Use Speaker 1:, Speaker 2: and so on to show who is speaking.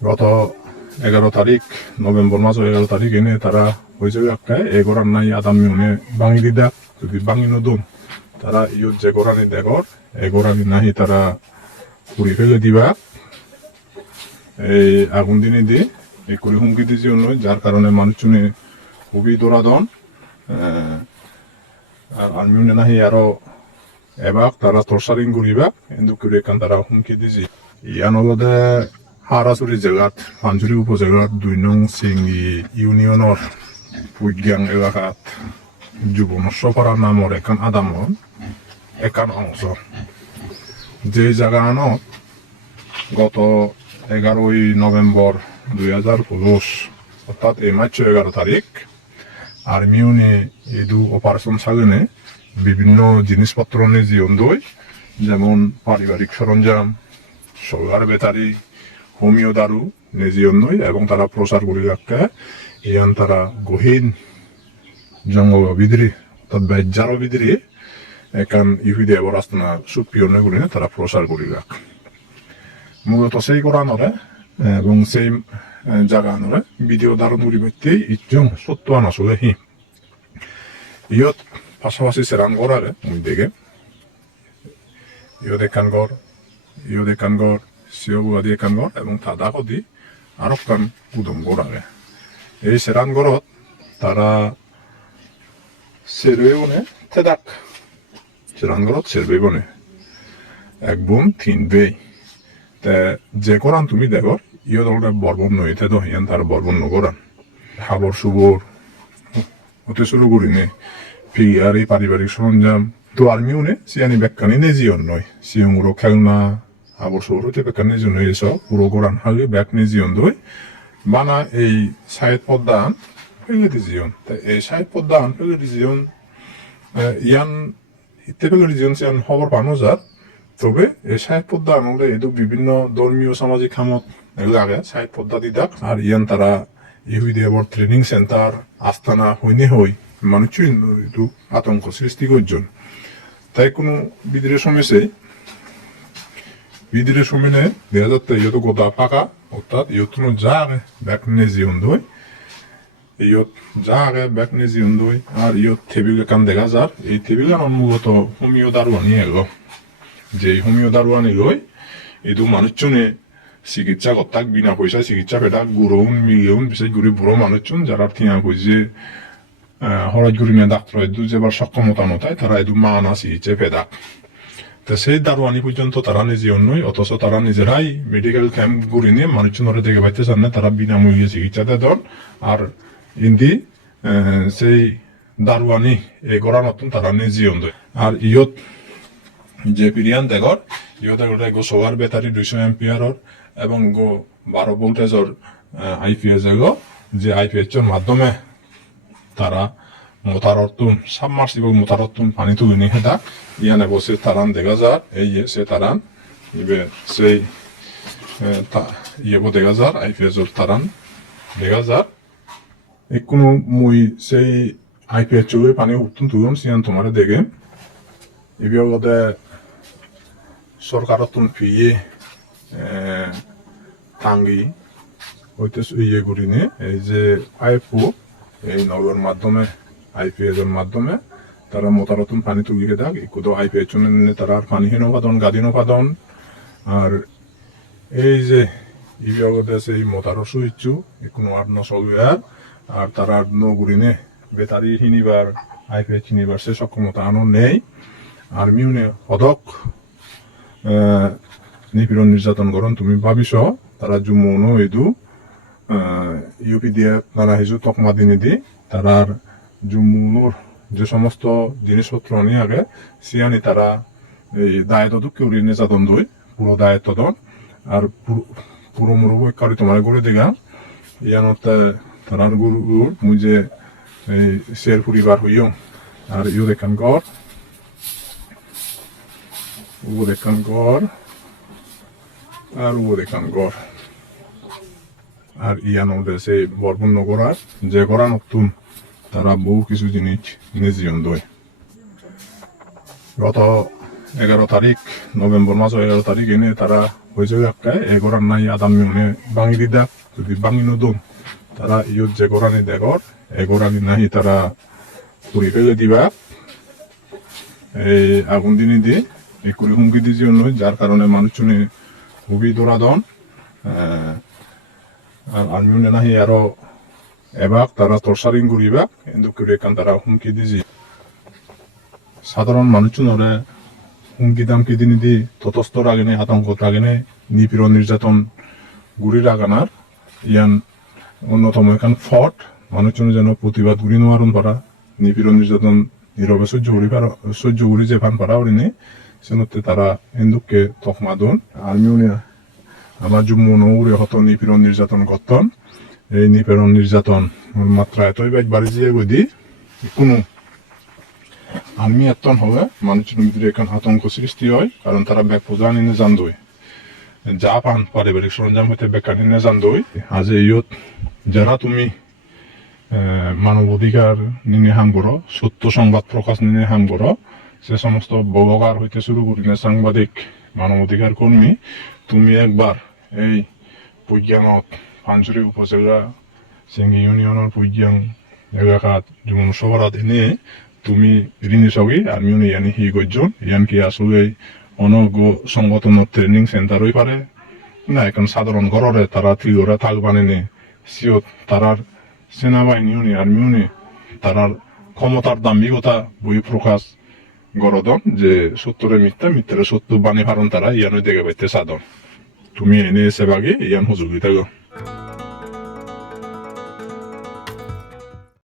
Speaker 1: গত এগারো তারিখ নভেম্বর মাস এগারো তারিখ এনে তারা হয়েছে একটা এ গোরান নাই আদাম মিউনে বাঙি দিদা। যদি বাঙি নতুন তারা ইউত যে গোরানি দেখর এ গোরানি নাহি তারা পুরি ফেলে দিবা। এই আগুন দিনে দিয়ে এই কুড়ি হুমকি দিয়েছে অন্য যার কারণে মানুষজনে খুবই দৌড়াদন আহ, আর আর্মিউনে নাহি আরও এবাক তারা তরসারিং ঘুরিবা কিন্তু করে তারা হুমকি দিছি। ইয়ান হলদে হারাচুরি জেগাত পাঞ্জুরি উপজেগাত দুই নং চিংগি ইউনিয়নৰ উদ্যান এলাকাত যুৱ মৎস্যপাৰা নামৰ এখন আদামৰ একান অংশ যে জায়গানত গত এগারোই নভেম্বর দুই হাজার ষোলোশ অর্থাৎ এই মার্চ এগারো তারিখ আর্মিউনি এদু অপারেশন সাগনে বিভিন্ন জিনিসপত্র নিয়ে জীবন দই, যেমন পারিবারিক সরঞ্জাম সোলার ব্যাটারি হোমিও দারু নেজিয়ন দই এবং তারা প্রচার করে রাখতে ইয়ান তারা গহীন জঙ্গল বিদ্রি অর্থাৎ বেজারো বিদ্রি একান ইহুদি এবার আস্তনা সুপিয়নে গুলি তারা প্রচার করে রাখ মূলত সেই কোরআনরে, এবং সেই জায়গা জাগানরে ভিডিও দারুণ উড়ি ব্যক্তি ইজন সত্য আনাসলে হি। ইয়ত পাশাপাশি সেরান গড়ারে মুই দেখে। ইয়ত একান গড়, ইয়ত একান গড় সিয়গুয়াদি একান গড় এবং তাদা কদি আর কান উদম গড়ারে এই সেরান গড়ত তারা সেরবে বনে তেদাক সেরান গড়ত সেরবে বনে এক বোন তিন বেই তে যে কোরআন তুমি দেখো ইয়ে দলটা বর্বন নই তে তো হিয়ান তার বর্বন নকরান হাবর সুবর হতে শুরু করি নে ফিগার এই পারিবারিক সরঞ্জাম তো আর্মিও নে সিয়ানি বেকানি নে জিয়ন নয় সিয়ংগুলো খেলনা হাবর সুবর হতে বেকানি জন এসব পুরো কোরআন হাগে ব্যাক নে জিয়ন দই বানা এই সাইড পদ্দান ফেলে জিয়ন। তা এই সাইড পদ্দান ফেলে জিয়ন ইয়ান ইতে ফেলে জিয়ন সিয়ান খবর পানো যার। তবে এই সাহেব পদ্মা আমলে এদু বিভিন্ন ধর্মীয় সামাজিক কামত আগে সাহেব পদ্মা দিদাক আর ইয়ান তারা ইহুদি এবার ট্রেনিং সেন্টার, আস্তানা হইনে হই, মানুষ আতঙ্ক সৃষ্টি করছেন তাই কোনো বিদ্রের সমস্যা বিদ্রের সময় দেখা যাচ্ছে ইয়ত গোদা ফাঁকা অর্থাৎ ইয়ত যা আগে ব্যাক নে জীবন দই ইয়ত যা আগে ব্যাক নে জীবন দই আর ইয়ত টেবিল কান দেখা যার এই টেবিল মূলত হোমিও দারুয়ানি এলো যে হোমিও দারোয়ানি লই এদু মানুষজনে চিকিৎসা করতাক বিনা পয়সা চিকিৎসা পেটাক গুরুন মিলিয়ন বিশেষ করে বুড়ো মানুষজন যারা থিয়া কইছে হরাজ গুরি নিয়ে ডাক্তার এদু যেবার সক্ষমতা নতায় তারা এই এদু মানা চিকিৎসা পেদাক তা সেই দারোয়ানি পর্যন্ত তারা নিজে নয় অথচ তারা নিজেরাই মেডিকেল ক্যাম্প ঘুরে নিয়ে মানুষজনের দেখে পাইতে চান না তারা বিনামূল্যে চিকিৎসা দেন আর ইন্দি সেই দারোয়ানি এই গড়া নতুন তারা নিজে অন্ধ আর ইয়ত যে পিরিয়ান দেখর ইহঁতে গোটে গো সোলার বেটারি দুইশ এম্পিয়াৰৰ এবং গো বারো ভোল্টেজৰ আই পি এস এগো যে আই পি এসের মাধ্যমে তারা মোতারতুন সাবমার্সিবল মোতারতুন পানি তুলে নিয়ে হেদা ইয়ানে বসে তারান দেখা যার এই যে সে তারান ইবে সেই আহ, তা- ইয়েবো দেখা যার আই পি এসর তারান দেখা যার। এককোনো মুই সেই আই পি এস চুয়ে পানি উত্তুন তুলুন সিয়ান তোমার দেখে। ইবিয়গতে সরকারতুন ফিয়ে টাঙ্গি হইতে ইয়ে করিনি এই যে আইপো এই নগর মাধ্যমে আইপিএস এর মাধ্যমে তারা মোতারতুন পানি তুলিয়ে থাক ইকুতো আইপিএস জন্য তারা আর পানি হেন পাদন গাদিন পাদন। আর এই যে ইবিয়গতে সেই মোতার সুইচু কোনো আর নসলুয়ার আর। তারা নগুরিনে বেতারি হিনিবার আইপিএস হিনিবার সে সক্ষমতা আনো নেই। আর্মিউনে সদক নিপীড়ন নির্যাতন করন তুমি ভাবিস তারা জুমনো এদু ইউপি দিয়ে তারা হিজু তকমা দিনে দি তারার জুমুনোর যে সমস্ত জিনিসপত্র নিয়ে আগে সিয়ানি তারা এই দায়িত্ব তো কেউ নির্যাতন দই, পুরো দায়িত্ব দন আর পুরো- পুরো মুরু কারি তোমার গড়ে দিগা। ইয়ানতে তারার গুরু মুই যে এই শের পরিবার হইও, আর ইউ দেখান গড় ওরেকান গড় আর ওরেকান গড় আর ইয়ান সেই বরবন নগরার যে গড়া নতুন তারা বহু কিছু জিনিস নিজিয়ন দই গত এগারো তারিখ নভেম্বর মাস এগারো তারিখ এনে তারা হয়েছে একটা এগোরান নাই আদাম মিউনে বাঙি দিদা যদি বাঙি নদুন তারা ইয়ত যে গোরানি দেখর এগোরানি নাহি তারা পুরি ফেলে দিবা এই আগুন দিনে দিয়ে এই কুড়ি হুমকি দিয়েছে নয় যার কারণে মানুষজনে খুবই দৌড়াদন আর আর্মিউনে নাহি আরও এবাক তারা তরসারিং করিবা কিন্তু করে কান তারা হুমকি দিয়েছে সাধারণ মানুষজনরে হুমকি দামকি দিনে দি ততস্থ রাগেনে আতঙ্ক রাগেনে নিপীড় নির্যাতন গুড়ি রাগানার ইয়ান অন্যতম এখান ফট মানুষজন যেন প্রতিবাদ গুড়ি নোয়ারণ পারা নিপীড় নির্যাতন নীরবে সহ্য করি পারা সহ্য করি যে ফান পারা ওরিনে সেনতে তারা হিন্দুকে তকমা দন। আর্মিউনিয়া। আমার জুম্মু নৌরে হত নিপীড়ন নির্যাতন করতন এই নিপীড়ন নির্যাতন মাত্রা এতই বাইক বাড়ি দিয়ে গদি কোনো আমি এতন হবে মানুষের ভিতরে এখন আতঙ্ক সৃষ্টি হয় কারণ তারা ব্যাগ পূজা নিনে জান দই যা পান পারিবারিক সরঞ্জাম হইতে বেকার নিনে জান দই আজ ইয়ত যারা তুমি মানব অধিকার নিনে হাম করো সত্য সংবাদ প্রকাশ নিনে হাম করো সে সমস্ত ববগার হইতে শুরু করিলে সাংবাদিক মানব অধিকার কর্মী তুমি একবার এই বৈজ্ঞানত পাঞ্চুরি উপজেলা চেঙ্গি ইউনিয়নের বৈজ্ঞান এলাকাত যেমন শহরাত এনে তুমি ঋণী সগি আমিও ইয়ানি হি গজন ইয়ান কি আসলে অনগ সংগঠনের ট্রেনিং সেন্টার হই পারে না এখন সাধারণ ঘরে তারা থিওরা থাকবানে নে সিও তারার সেনাবাহিনীও নি আর্মিও নি তারার ক্ষমতার দাম্ভিকতা বই প্রকাশ গরদন যে সত্তরে মিথ্যা মিথ্যারে সত্য বাণী ভারণ তারা ইয়ানো দেখে পাইতে সাধন তুমি এনে এসে বাগে ইয়ান হুজুগি থাকো thank you